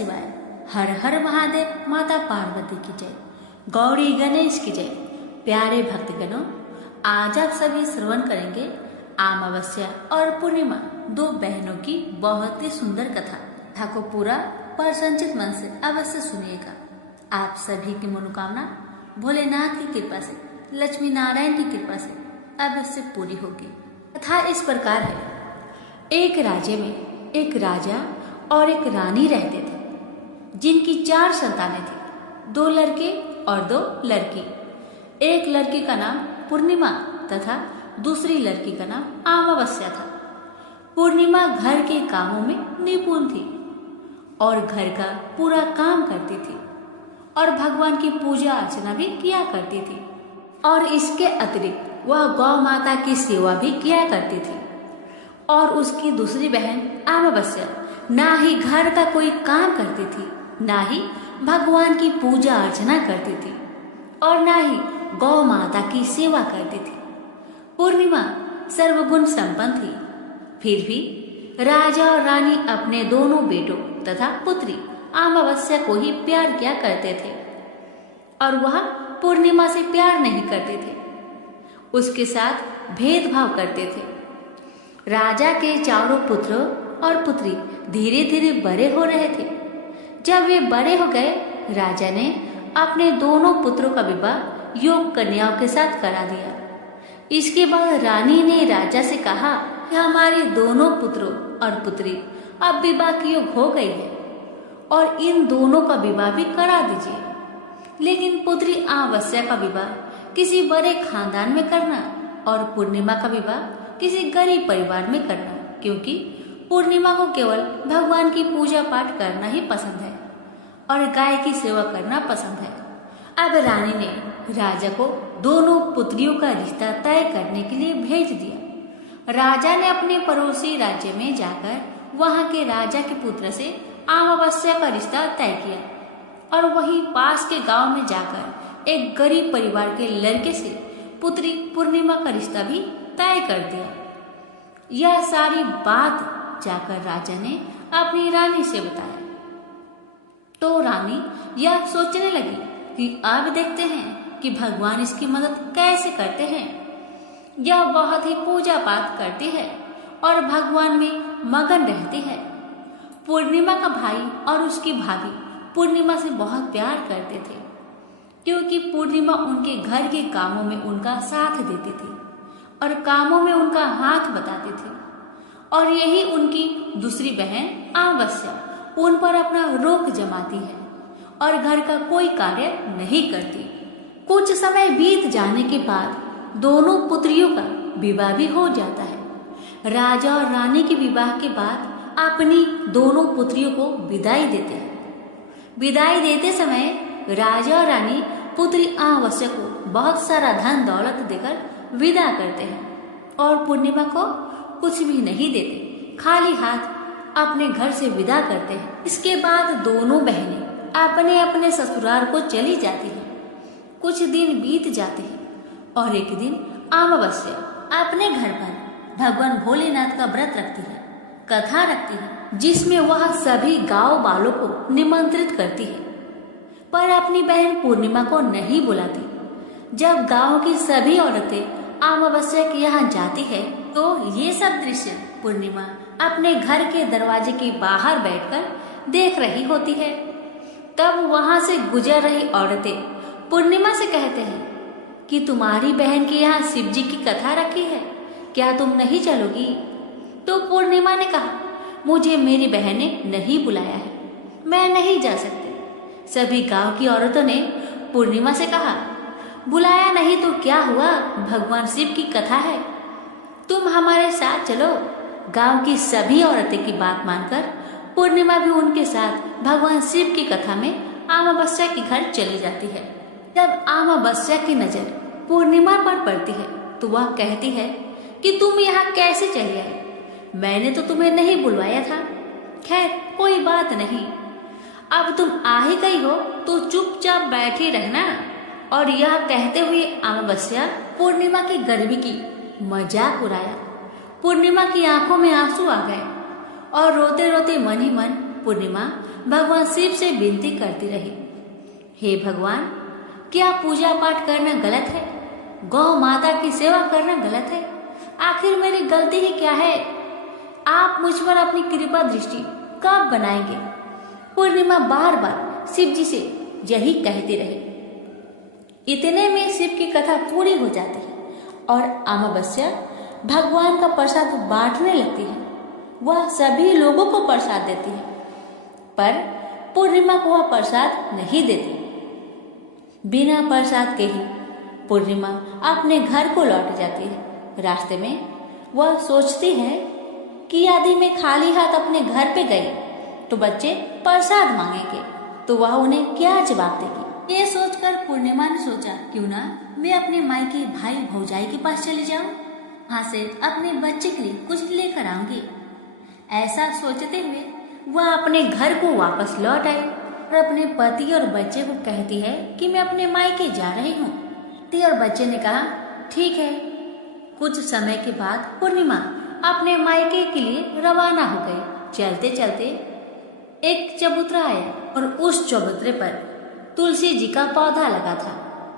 शिवाय। हर हर महादेव, माता पार्वती की जय, गौरी गणेश की जय। प्यारे भक्तगणों, आज आप सभी श्रवण करेंगे अमावस्या और पूर्णिमा, दो बहनों की बहुत ही सुंदर कथा को पूरा प्रसन्नचित मन से अवश्य सुनिएगा। आप सभी की मनोकामना भोलेनाथ की कृपा से, लक्ष्मी नारायण की कृपा से अवश्य पूरी होगी। कथा इस प्रकार है। एक राज्य में एक राजा और एक रानी रहते थे, जिनकी 4 संतानें थी, 2 लड़के और 2 लड़की। एक लड़की का नाम पूर्णिमा तथा दूसरी लड़की का नाम अमावस्या था। पूर्णिमा घर के कामों में निपुण थी और घर का पूरा काम करती थी और भगवान की पूजा अर्चना भी किया करती थी, और इसके अतिरिक्त वह गौ माता की सेवा भी किया करती थी। और उसकी दूसरी बहन अमावस्या ना ही घर का कोई काम करती थी, ना ही भगवान की पूजा अर्चना करती थी और ना ही गौ माता की सेवा करती थी। पूर्णिमा सर्वगुण संपन्न थी, फिर भी राजा और रानी अपने दोनों बेटों तथा पुत्री अमावस्या को ही प्यार किया करते थे और वह पूर्णिमा से प्यार नहीं करते थे, उसके साथ भेदभाव करते थे। राजा के चारों पुत्र और पुत्री धीरे धीरे बड़े हो रहे थे। जब वे बड़े हो गए, राजा ने अपने दोनों पुत्रों का विवाह योग्य कन्याओं के साथ करा दिया। इसके बाद रानी ने राजा से कहा कि हमारे दोनों पुत्रों और पुत्री अब विवाह के योग्य हो गई है और इन दोनों का विवाह भी करा दीजिए, लेकिन पुत्री अमावस्या का विवाह किसी बड़े खानदान में करना और पूर्णिमा का विवाह किसी गरीब परिवार में करना, क्योंकि पूर्णिमा को केवल भगवान की पूजा पाठ करना ही पसंद है और गाय की सेवा करना पसंद है। अब रानी ने राजा को दोनों पुत्रियों का रिश्ता तय करने के लिए भेज दिया। राजा ने अपने पड़ोसी राज्य में जाकर वहां के राजा के पुत्र से अमावस्या का रिश्ता तय किया और वहीं पास के गांव में जाकर एक गरीब परिवार के लड़के से पुत्री पूर्णिमा का रिश्ता भी तय कर दिया। यह सारी बात जाकर राजा ने अपनी रानी से बताया तो रानी यह सोचने लगी कि अब देखते हैं कि भगवान इसकी मदद कैसे करते हैं। यह बहुत ही पूजा पाठ करती है और भगवान में मगन रहती है। पूर्णिमा का भाई और उसकी भाभी पूर्णिमा से बहुत प्यार करते थे, क्योंकि पूर्णिमा उनके घर के कामों में उनका साथ देती थी और कामों में उनका हाथ बताती थी। और यही उनकी दूसरी बहन अमावस्या उन पर अपना रोक जमाती है और घर का कोई कार्य नहीं करती। कुछ समय बीत जाने के बाद दोनों पुत्रियों का विवाह भी हो जाता है। राजा और रानी के विवाह के बाद अपनी दोनों पुत्रियों को विदाई देते हैं। विदाई देते समय राजा और रानी पुत्री अमावस्या को बहुत सारा धन दौलत देकर विदा करते हैं और पूर्णिमा को कुछ भी नहीं देते, खाली हाथ अपने घर से विदा करते हैं। इसके बाद दोनों बहनें अपने अपने ससुराल को चली जाती हैं। कुछ दिन बीत जाते हैं और एक दिन अमावस्या अपने घर पर भगवान भोलेनाथ का व्रत रखती है, कथा रखती है, जिसमें वह सभी गांव वालों को निमंत्रित करती है, पर अपनी बहन पूर्णिमा को नहीं बुलाती। जब गांव की सभी औरतें अमावस्या के यहाँ जाती है तो ये सब दृश्य पूर्णिमा अपने घर के दरवाजे के बाहर बैठकर देख रही होती है। तब वहां से गुजर रही औरतें पूर्णिमा से कहते हैं कि तुम्हारी बहन के यहाँ शिव जी की कथा रखी है, क्या तुम नहीं चलोगी? तो पूर्णिमा ने कहा, मुझे मेरी बहन ने नहीं बुलाया है, मैं नहीं जा सकती। सभी गांव की औरतों ने पूर्णिमा से कहा, बुलाया नहीं तो क्या हुआ, भगवान शिव की कथा है, तुम हमारे साथ चलो। गांव की सभी औरतें की बात मानकर पूर्णिमा भी उनके साथ भगवान शिव की कथा में अमावस्या के घर चली जाती है। जब अमावस्या की नजर पूर्णिमा पर पड़ती है तो वह कहती है कि तुम यहाँ कैसे चली आई, मैंने तो तुम्हें नहीं बुलवाया था। खैर कोई बात नहीं, अब तुम आ ही गई हो तो चुपचाप बैठी रहना। और यह कहते हुए अमावस्या पूर्णिमा की गर्मी की मजाक उड़ाया। पूर्णिमा की आंखों में आंसू आ गए और रोते रोते मन ही मन पूर्णिमा भगवान शिव से विनती करती रही, हे भगवान, क्या पूजा पाठ करना गलत है? गौ माता की सेवा करना गलत है? आखिर मेरी गलती ही क्या है? आप मुझ पर अपनी कृपा दृष्टि कब बनाएंगे? पूर्णिमा बार बार शिव जी से यही कहती रही। इतने में शिव की कथा पूरी हो जाती है और अमावस्या भगवान का प्रसाद बांटने लगती है। वह सभी लोगों को प्रसाद देती है, पर पूर्णिमा को वह प्रसाद नहीं देती। बिना प्रसाद के ही पूर्णिमा अपने घर को लौट जाती है। रास्ते में वह सोचती है कि यदि मैं खाली हाथ अपने घर पे गई तो बच्चे प्रसाद मांगेंगे, तो वह उन्हें क्या जवाब देगी। ये सोचकर पूर्णिमा ने सोचा, क्यों ना मैं अपने मायके भाई भौजाई के पास चली जाऊं, वहां से अपने बच्चे के लिए कुछ लेकर आऊंगी। ऐसा सोचते हुए वह अपने घर को वापस लौट आई और अपने पति और बच्चे को कहती है कि मैं अपने मायके जा रही हूँ। पति और बच्चे ने कहा, ठीक है। कुछ समय के बाद पूर्णिमा अपने मायके के लिए रवाना हो गई। चलते चलते एक चबूतरा आया और उस चबूतरे पर तुलसी जी का पौधा लगा था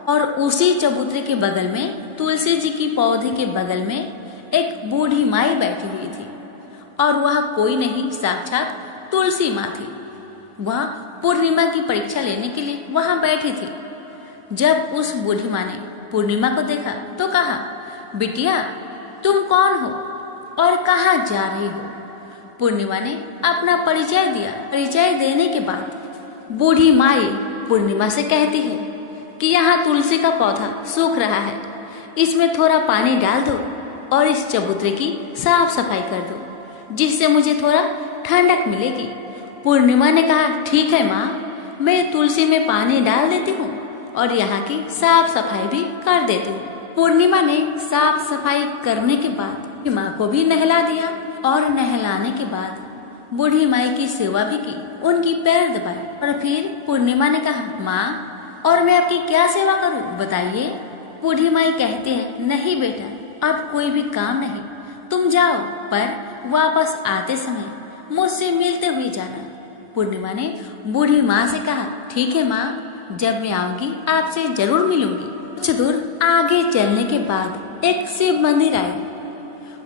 और उसी चबूतरे के बगल में, तुलसी जी की पौधे के बगल में एक बूढ़ी माई बैठी हुई थी और वह कोई नहीं, साक्षात तुलसी माँ थी। वह पूर्णिमा की परीक्षा लेने के लिए वहां बैठी थी। जब उस बूढ़ी माँ ने पूर्णिमा को देखा तो कहा, बिटिया, तुम कौन हो और कहाँ जा रही हो? पूर्णिमा ने अपना परिचय दिया। परिचय देने के बाद बूढ़ी माई पूर्णिमा से कहती है कि यहाँ तुलसी का पौधा सूख रहा है, इसमें थोड़ा पानी डाल दो और इस चबूतरे की साफ सफाई कर दो, जिससे मुझे थोड़ा ठंडक मिलेगी। पूर्णिमा ने कहा, ठीक है माँ, मैं तुलसी में पानी डाल देती हूँ और यहाँ की साफ सफाई भी कर देती हूँ। पूर्णिमा ने साफ सफाई करने के बाद माँ को भी नहला दिया और नहलाने के बाद बूढ़ी माई की सेवा भी की, उनकी पैर दबाए और फिर पूर्णिमा ने कहा, माँ, और मैं आपकी क्या सेवा करूँ, बताइए। बूढ़ी माई कहती है, नहीं बेटा, अब कोई भी काम नहीं, तुम जाओ, पर वापस आते समय मुझसे मिलते हुए जाना। पूर्णिमा ने बूढ़ी माँ से कहा, ठीक है माँ, जब मैं आऊंगी आपसे जरूर मिलूंगी। कुछ दूर आगे चलने के बाद एक शिव मंदिर आया।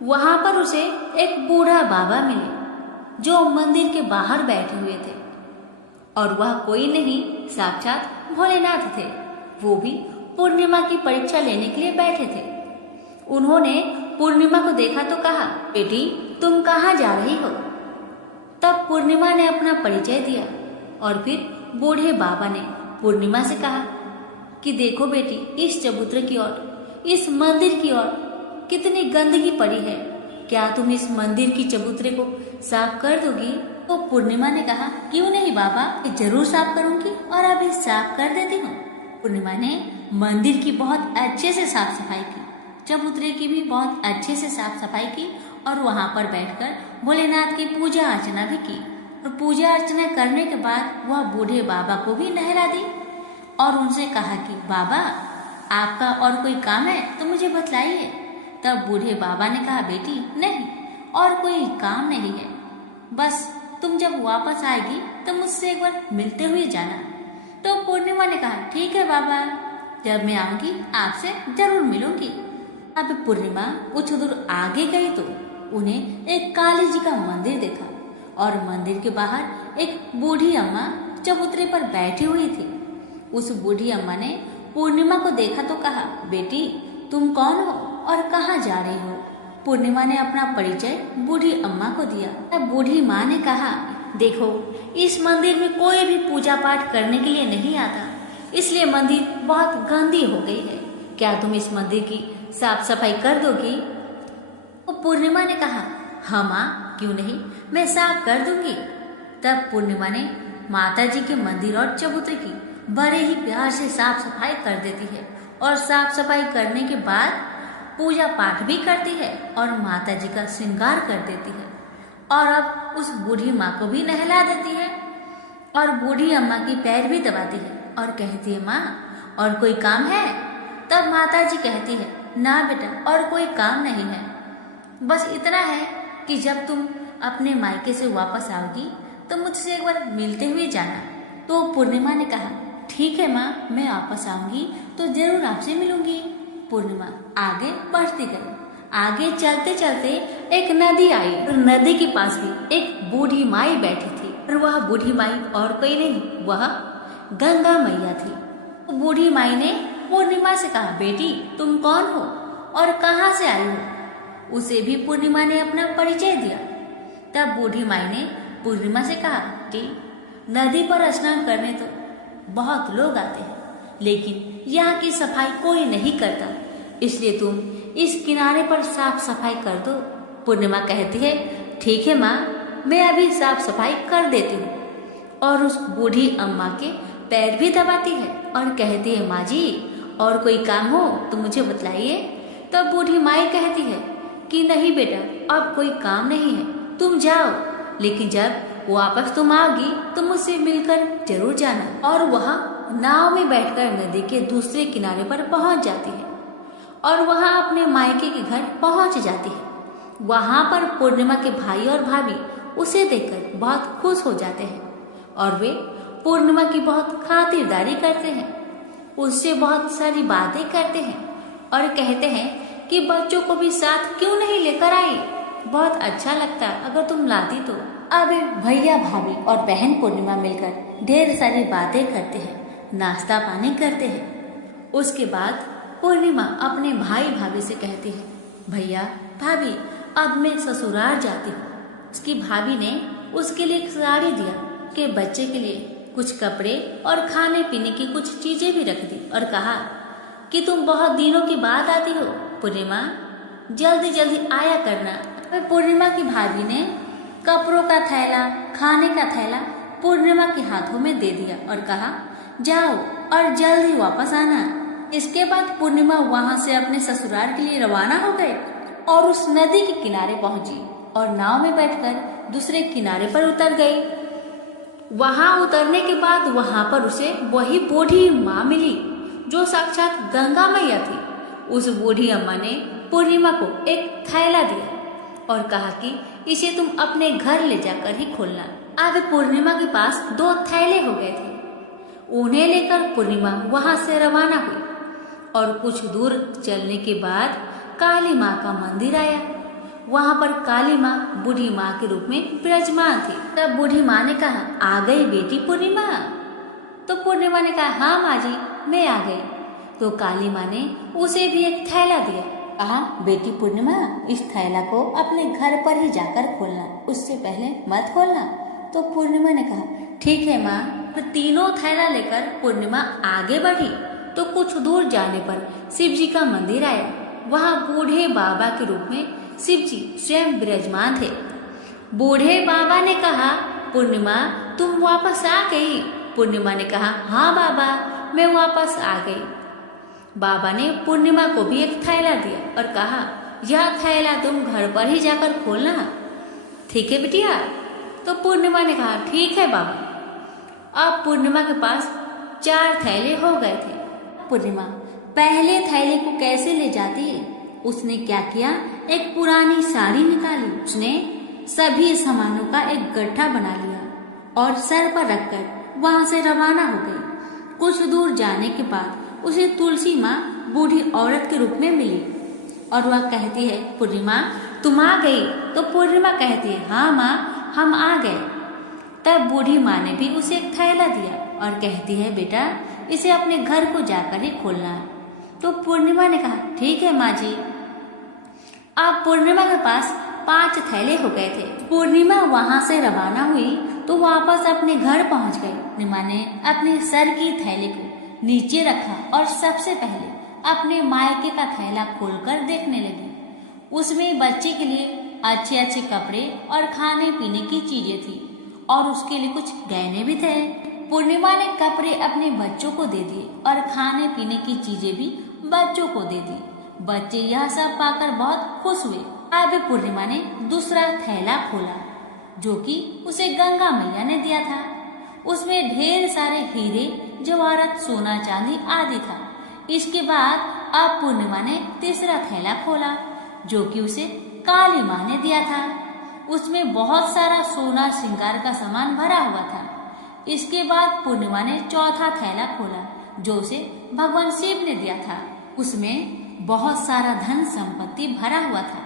वहां पर उसे एक बूढ़ा बाबा मिले जो मंदिर के बाहर बैठे हुए थे और वह कोई नहीं, साक्षात भोलेनाथ थे। वो भी पूर्णिमा की परीक्षा लेने के लिए बैठे थे। उन्होंने पूर्णिमा को देखा तो कहा, बेटी, तुम कहाँ जा रही हो? तब पूर्णिमा ने अपना परिचय दिया और फिर बूढ़े बाबा ने पूर्णिमा से कहा कि देखो बेटी, इस चबूतरे की ओर, इस मंदिर की ओर कितनी गंदगी पड़ी है, क्या तुम इस मंदिर की चबूतरे को साफ कर दोगी? तो पूर्णिमा ने कहा, क्यों नहीं बाबा, जरूर साफ करूंगी और अभी साफ कर देती हूँ। पूर्णिमा ने मंदिर की बहुत अच्छे से साफ सफाई की, चबूतरे की भी बहुत अच्छे से साफ सफाई की और वहां पर बैठकर भोलेनाथ की पूजा अर्चना भी की। और पूजा अर्चना करने के बाद वह बूढ़े बाबा को भी नहला दी और उनसे कहा कि बाबा, आपका और कोई काम है तो मुझे बतलाइए। तब बूढ़े बाबा ने कहा, बेटी, नहीं, और कोई काम नहीं है, बस तुम जब वापस आएगी तो मुझसे एक बार मिलते हुए जाना। तो पूर्णिमा ने कहा, ठीक है बाबा, जब मैं आऊंगी आपसे जरूर मिलूंगी। अब पूर्णिमा कुछ दूर आगे गई तो उन्हें एक काली जी का मंदिर देखा और मंदिर के बाहर एक बूढ़ी अम्मा चबूतरे पर बैठी हुई थी। उस बूढ़ी अम्मा ने पूर्णिमा को देखा तो कहा, बेटी, तुम कौन हो और कहाँ जा रही हो? पूर्णिमा ने अपना परिचय बूढ़ी अम्मा को दिया। तब बूढ़ी माँ ने कहा, देखो, इस मंदिर में कोई भी पूजा पाठ करने के लिए नहीं आता, इसलिए मंदिर बहुत गंदी हो गई है, क्या तुम इस मंदिर की साफ सफाई कर दोगी? तो पूर्णिमा ने कहा, हाँ माँ, क्यों नहीं, मैं साफ कर दूंगी। तब पूर्णिमा ने माता जी के मंदिर और चबूतरे की बड़े ही प्यार से साफ सफाई कर देती है और साफ सफाई करने के बाद पूजा पाठ भी करती है और माता जी का श्रृंगार कर देती है और अब उस बूढ़ी माँ को भी नहला देती है और बूढ़ी अम्मा की पैर भी दबाती है और कहती है, माँ, और कोई काम है? तब माता जी कहती है, ना बेटा, और कोई काम नहीं है, बस इतना है कि जब तुम अपने मायके से वापस आओगी तो मुझसे एक बार मिलते हुए जाना। तो पूर्णिमा ने कहा, ठीक है माँ, मैं वापस आऊंगी तो जरूर आपसे मिलूंगी। पूर्णिमा आगे बढ़ती गई। आगे चलते चलते एक नदी आई और नदी के पास भी एक बूढ़ी माई बैठी थी। और वह बूढ़ी माई और कोई नहीं, वह गंगा मैया थी। तो बूढ़ी माई ने पूर्णिमा से कहा, बेटी तुम कौन हो और कहाँ से आई हो? उसे भी पूर्णिमा ने अपना परिचय दिया। तब बूढ़ी माई ने पूर्णिमा से कहा कि नदी पर स्नान करने तो बहुत लोग आते हैं, लेकिन यहाँ की सफाई कोई नहीं करता, इसलिए तुम इस किनारे पर साफ सफाई कर दो। पूर्णिमा कहती है, ठीक है माँ, मैं अभी साफ सफाई कर देती हूँ। और उस बूढ़ी अम्मा के पैर भी दबाती है और कहती है, माँ जी और कोई काम हो तो मुझे बतलाइए। तब बूढ़ी माई कहती है कि नहीं बेटा, अब कोई काम नहीं है, तुम जाओ, लेकिन जब वापस तुम आओगी तो मुझसे मिलकर जरूर जाना। और वह नाव में बैठकर नदी के दूसरे किनारे पर पहुंच जाती है और वहां अपने मायके के घर पहुंच जाती है। वहां पर पूर्णिमा के भाई और भाभी उसे देखकर बहुत खुश हो जाते हैं और वे पूर्णिमा की बहुत खातिरदारी करते हैं, उससे बहुत सारी बातें करते हैं और कहते हैं कि बच्चों को भी साथ क्यों नहीं लेकर आई, बहुत अच्छा लगता अगर तुम लाती तो। अब भैया भाभी और बहन पूर्णिमा मिलकर ढेर सारी बातें करते हैं, नाश्ता पानी करते हैं। उसके बाद पूर्णिमा अपने भाई भाभी से कहती है, भैया भाभी अब मैं ससुराल जाती हूँ। उसकी भाभी ने उसके लिए एक साड़ी दिया, के बच्चे के लिए कुछ कपड़े और खाने पीने की कुछ चीजें भी रख दी और कहा कि तुम बहुत दिनों के बाद आती हो पूर्णिमा, जल्दी जल्दी आया करना। पूर्णिमा की भाभी ने कपड़ों का थैला, खाने का थैला पूर्णिमा के हाथों में दे दिया और कहा, जाओ और जल्दी वापस आना। इसके बाद पूर्णिमा वहां से अपने ससुराल के लिए रवाना हो गए और उस नदी के किनारे पहुंची और नाव में बैठकर दूसरे किनारे पर उतर गई। वहां उतरने के बाद वहां पर उसे वही बूढ़ी माँ मिली जो साक्षात गंगा मैया थी। उस बूढ़ी अम्मा ने पूर्णिमा को एक थैला दिया और कहा कि इसे तुम अपने घर ले जाकर ही खोलना। अब पूर्णिमा के पास 2 थैले हो गए थे। उन्हें लेकर पूर्णिमा वहां से रवाना हुई और कुछ दूर चलने के बाद काली माँ का मंदिर आया। वहां पर काली माँ बूढ़ी माँ के रूप में विराजमान थी। तब बूढ़ी माँ ने कहा, आ गई बेटी पूर्णिमा? तो पूर्णिमा ने कहा, हाँ माँ जी मैं आ गई। तो काली माँ ने उसे भी एक थैला दिया, कहा, बेटी पूर्णिमा इस थैला को अपने घर पर ही जाकर खोलना, उससे पहले मत खोलना। तो पूर्णिमा ने कहा, ठीक है माँ। तो तीनों थैला लेकर पूर्णिमा आगे बढ़ी तो कुछ दूर जाने पर शिव जी का मंदिर आया। वहाँ बूढ़े बाबा के रूप में शिव जी स्वयं विराजमान थे। बूढ़े बाबा ने कहा, पूर्णिमा तुम वापस आ गई? पूर्णिमा ने कहा, हाँ बाबा मैं वापस आ गई। बाबा ने पूर्णिमा को भी एक थैला दिया और कहा, यह थैला तुम घर पर ही जाकर खोलना, ठीक है बिटिया? तो पूर्णिमा ने कहा, ठीक है बाबा। अब पूर्णिमा के पास 4 थैले हो गए थे। पूर्णिमा पहले थैले को कैसे ले जाती है? उसने क्या किया, एक पुरानी साड़ी निकाली, उसने सभी सामानों का एक गड्ढा बना लिया और सर पर रखकर वहां से रवाना हो गई। कुछ दूर जाने के बाद उसे तुलसी माँ बूढ़ी औरत के रूप में मिली और वह कहती है, पूर्णिमा तुम आ गई? तो पूर्णिमा कहती है, हाँ माँ हम आ गए। तब बूढ़ी माँ ने भी उसे एक थैला दिया और कहती है, बेटा इसे अपने घर को जाकर ही खोलना। तो पूर्णिमा ने कहा, ठीक है माँ जी। अब पूर्णिमा के पास 5 थैले हो गए थे। पूर्णिमा वहां से रवाना हुई तो वापस अपने घर पहुंच गई। पूर्णिमा ने अपने सर की थैले को नीचे रखा और सबसे पहले अपने मायके का थैला खोलकर देखने लगी। उसमें बच्चे के लिए अच्छे अच्छे कपड़े और खाने पीने की चीजें थी और उसके लिए कुछ गहने भी थे। पूर्णिमा ने कपड़े अपने बच्चों को दे दिए और खाने पीने की चीजें भी बच्चों को दे दी। बच्चे यह सब पाकर बहुत खुश हुए। अब पूर्णिमा ने दूसरा थैला खोला जो कि उसे गंगा मैया ने दिया था। उसमें ढेर सारे हीरे जवाहरात सोना चांदी आदि था। इसके बाद अब पूर्णिमा ने तीसरा थैला खोला जो कि उसे काली माँ ने दिया था। उसमें बहुत सारा सोना श्रृंगार का सामान भरा हुआ था। इसके बाद पूर्णिमा ने चौथा थैला खोला जो उसे भगवान शिव ने दिया था। उसमें बहुत सारा धन संपत्ति भरा हुआ था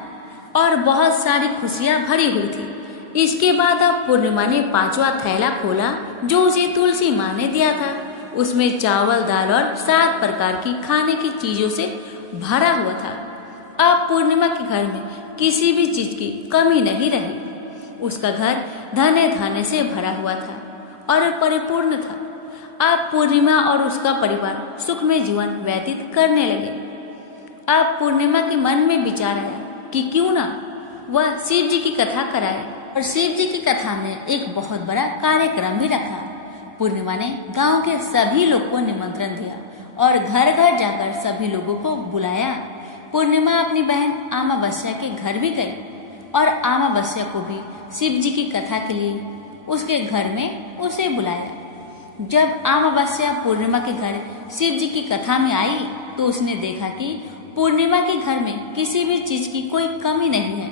और बहुत सारी खुशियां भरी हुई थी। इसके बाद अब पूर्णिमा ने पांचवा थैला खोला जो उसे तुलसी माँ ने दिया था। उसमें चावल, दाल और 7 प्रकार की खाने की चीजों से भरा हुआ था। अब पूर्णिमा के घर में किसी भी चीज की कमी नहीं रही। उसका घर धने धने से भरा हुआ था और परिपूर्ण था। अब पूर्णिमा और उसका परिवार सुखमय जीवन व्यतीत करने लगे। अब पूर्णिमा के मन में विचार आया कि क्यों ना वह शिव जी की कथा कराए और शिव जी की कथा में एक बहुत बड़ा कार्यक्रम भी रखा। पूर्णिमा ने गांव के सभी लोग को निमंत्रण दिया और घर घर जाकर सभी लोगों को बुलाया। पूर्णिमा अपनी बहन अमावस्या के घर भी गई और अमावस्या को भी शिव जी की कथा के लिए उसके घर में उसे बुलाया। जब अमावस्या पूर्णिमा के घर शिव जी की कथा में आई तो उसने देखा कि पूर्णिमा के घर में किसी भी चीज की कोई कमी नहीं है।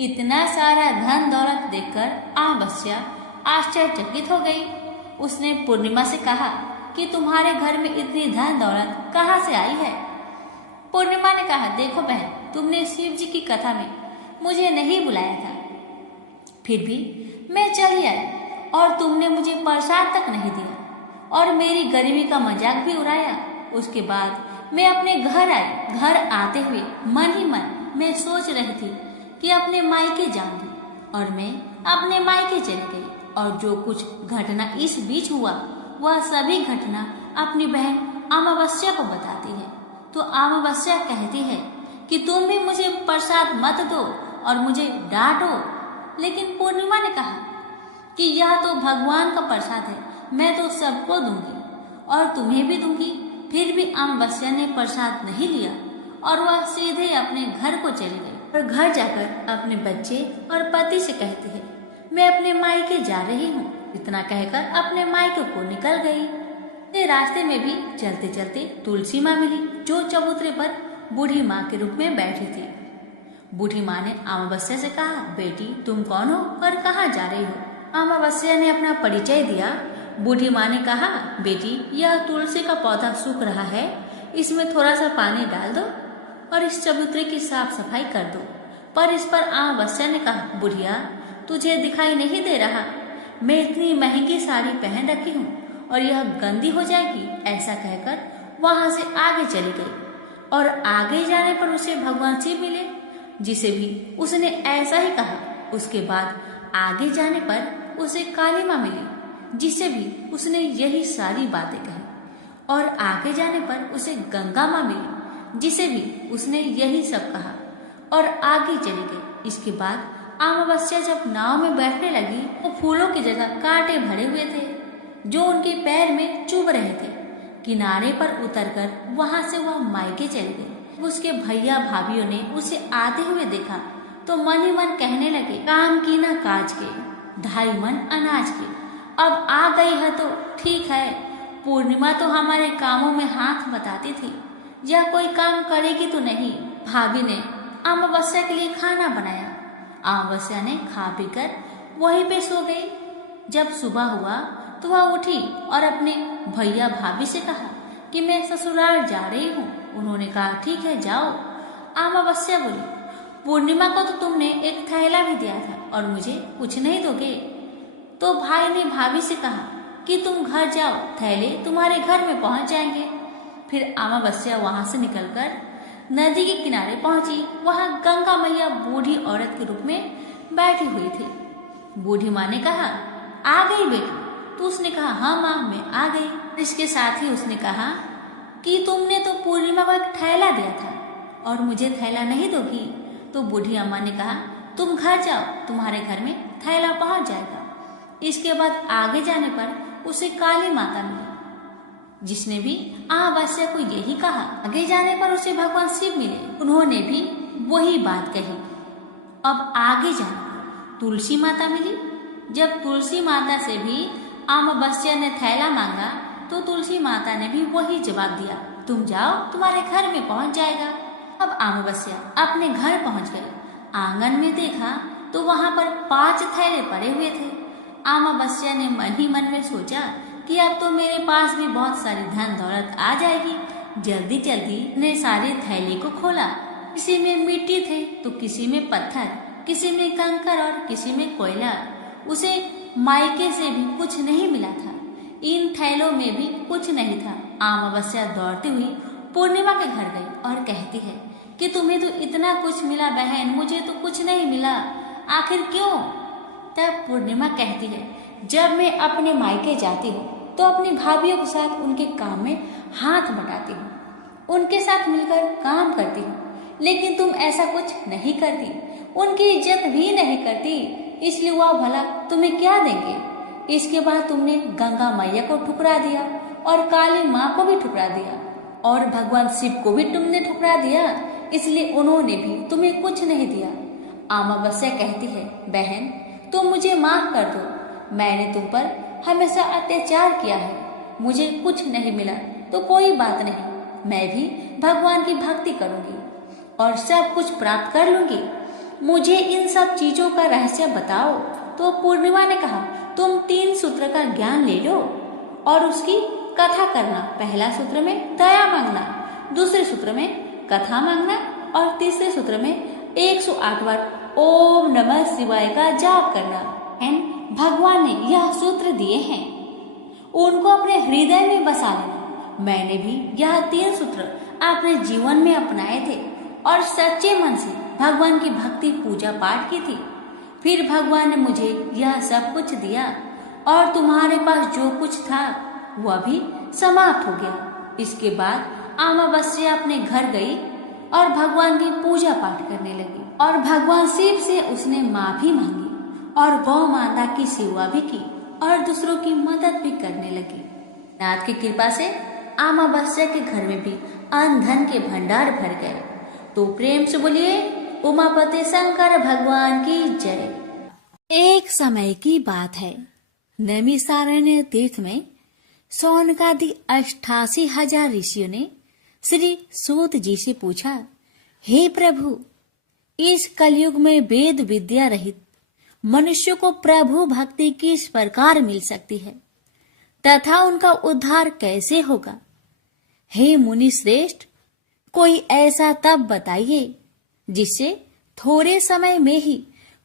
इतना सारा धन दौलत देखकर अमावस्या आश्चर्यचकित हो गई। उसने पूर्णिमा से कहा कि तुम्हारे घर में इतनी धन दौलत कहाँ से आई है? पूर्णिमा ने कहा, देखो बहन, तुमने शिव जी की कथा में मुझे नहीं बुलाया था, फिर भी मैं चली आई और तुमने मुझे प्रसाद तक नहीं दिया और मेरी गरीबी का मजाक भी उड़ाया। उसके बाद मैं अपने घर आई। घर आते हुए मन ही मन मैं सोच रही थी कि अपने मायके जाऊंगी और मैं अपने मायके चली गई और जो कुछ घटना इस बीच हुआ वह सभी घटना अपनी बहन अमावस्या को बताती है। तो अमावस्या कहती है कि तुम भी मुझे प्रसाद मत दो और मुझे डांटो। लेकिन पूर्णिमा ने कहा कि यह तो भगवान का प्रसाद है, मैं तो सबको दूंगी और तुम्हें भी दूंगी। फिर भी अमावस्या ने प्रसाद नहीं लिया और वह सीधे अपने घर को चली गई और घर जाकर अपने बच्चे और पति से कहती है, मैं अपने मायके जा रही हूँ। इतना कहकर अपने मायके को निकल गई। रास्ते में भी चलते चलते तुलसी माँ मिली जो चबूतरे पर बूढ़ी माँ के रूप में बैठी थी। बूढ़ी माँ ने अमावस्या से कहा, बेटी तुम कौन हो और कहाँ जा रही हो? अमावस्या ने अपना परिचय दिया। बूढ़ी माँ ने कहा, बेटी यह तुलसी का पौधा सूख रहा है, इसमें थोड़ा सा पानी डाल दो और इस चबूतरे की साफ सफाई कर दो। पर इस पर अमावस्या ने कहा, बुढ़िया तुझे दिखाई नहीं दे रहा, मैं इतनी महंगी साड़ी पहन रखी हूँ और यह गंदी हो जाएगी। ऐसा कहकर वहां से आगे चली गई और आगे जाने पर उसे भगवान शिव मिले जिसे भी उसने ऐसा ही कहा। उसके बाद आगे जाने पर उसे काली माँ मिली जिसे भी उसने यही सारी बातें कही और आगे जाने पर उसे गंगा माँ मिली जिसे भी उसने यही सब कहा और आगे चली गई। इसके बाद अमावस्या जब नाव में बैठने लगी तो फूलों की जगह कांटे भरे हुए थे जो उनके पैर में चुभ रहे थे। किनारे पर उतरकर वहां से वह मायके चली गई। उसके भैया भाभीओं ने उसे आते हुए देखा तो मन ही मन कहने लगे, काम की ना काज के, ढाई मन अनाज के। अब आ गई है तो ठीक है, पूर्णिमा तो हमारे कामों में हाथ बटाती थी, यह कोई काम करेगी तो नहीं। भाभी ने अमावस्या के लिए खाना बनाया। अमावस्या ने खा पी कर वहीं पे सो गई। जब सुबह हुआ तो वह उठी और अपने भैया भाभी से कहा कि मैं ससुराल जा रही हूँ। उन्होंने कहा, ठीक है जाओ। अमावस्या बोली, पूर्णिमा को तो तुमने एक थैला भी दिया था और मुझे कुछ नहीं दोगे? तो भाई ने भाभी से कहा कि तुम घर जाओ, थैले तुम्हारे घर में पहुंच जाएंगे। फिर अमावस्या वहां से निकलकर नदी के किनारे पहुंची। वहां गंगा मैया बूढ़ी औरत के रूप में बैठी हुई थी। बूढ़ी माँ ने कहा, आ गई बेटी? तो उसने कहा, हाँ माँ मैं आ गई। इसके साथ ही उसने कहा कि तुमने तो पूर्णिमा को एक थैला दिया था और मुझे थैला नहीं दोगी? तो बूढ़ी अम्मा ने कहा, तुम घर जाओ, तुम्हारे घर में थैला पहुंच जाएगा। इसके बाद आगे जाने पर उसे काली माता मिली जिसने भी अमावस्या को यही कहा। आगे जाने पर उसे भगवान शिव मिले, उन्होंने भी वही बात कही। अब आगे जाने पर तुलसी माता मिली। जब तुलसी माता से भी अमावस्या ने थैला मांगा तो तुलसी माता ने भी वही जवाब दिया, तुम जाओ, तुम्हारे घर में पहुंच जाएगा। अब अमावस्या अपने घर पहुंच गई। आंगन में देखा तो वहां पर 5 थैले पड़े हुए थे। अमावस्या ने मन ही मन में सोचा कि अब तो मेरे पास भी बहुत सारी धन दौलत आ जाएगी। जल्दी जल्दी ने सारे थैले को खोला। किसी में मिट्टी थे तो किसी में पत्थर, किसी में कंकर और किसी में कोयला। उसे मायके से भी कुछ नहीं मिला था। इन थैलों में भी कुछ नहीं था। अमावस्या दौड़ती हुई पूर्णिमा के घर गई और कहती है कि तुम्हें तो इतना कुछ मिला बहन, मुझे तो कुछ नहीं मिला, आखिर क्यों? तब पूर्णिमा कहती है, जब मैं अपने मायके जाती हूँ तो अपनी भाभीयों के साथ उनके काम में हाथ बटाती हूँ, उनके साथ मिलकर काम करती हूँ, लेकिन तुम ऐसा कुछ नहीं करती, उनकी इज्जत भी नहीं करती, इसलिए वह भला तुम्हें क्या देंगे? इसके बाद तुमने गंगा मैया को ठुकरा दिया और काली माँ को भी ठुकरा दिया और भगवान शिव को भी तुमने ठुकरा दिया, इसलिए उन्होंने भी तुम्हें कुछ नहीं दिया। अमावस्या कहती है, बहन तुम मुझे माफ कर दो, मैंने तुम पर हमेशा अत्याचार किया है, मुझे कुछ नहीं मिला तो कोई बात नहीं, मैं भी भगवान की भक्ति करूंगी और सब कुछ प्राप्त कर लूंगी, मुझे इन सब चीजों का रहस्य बताओ। तो पूर्णिमा ने कहा, तुम 3 सूत्र का ज्ञान ले लो और उसकी कथा करना। पहला सूत्र में दया मांगना, दूसरे सूत्र में कथा मांगना और तीसरे सूत्र में 108 बार ओम नमः शिवाय का जाप करना। भगवान ने यह सूत्र दिए हैं, उनको अपने हृदय में बसा लेना। मैंने भी यह 3 सूत्र अपने जीवन में अपनाए थे और सच्चे मन से भगवान की भक्ति पूजा पाठ की थी। फिर भगवान ने मुझे यह सब कुछ दिया और तुम्हारे पास जो कुछ था वह भी समाप्त हो गया। इसके बाद अमावस्या अपने घर गई और भगवान की पूजा पाठ करने लगी और भगवान शिव से उसने माफी मांगी और गौ माता की सेवा भी की और दूसरों की मदद भी करने लगी। नाथ की कृपा से अमावस्या के घर में भी अन्न धन के भंडार भर गए। तो प्रेम से बोलिए उमापति शंकर भगवान की जय। एक समय की बात है, नैमिषारण्य तीर्थ में सौनकादि 88,000 ऋषियों ने श्री सूत जी से पूछा, हे प्रभु, इस कलयुग में वेद विद्या रहित मनुष्य को प्रभु भक्ति किस प्रकार मिल सकती है तथा उनका उद्धार कैसे होगा? हे मुनि श्रेष्ठ, कोई ऐसा तप बताइए जिससे थोड़े समय में ही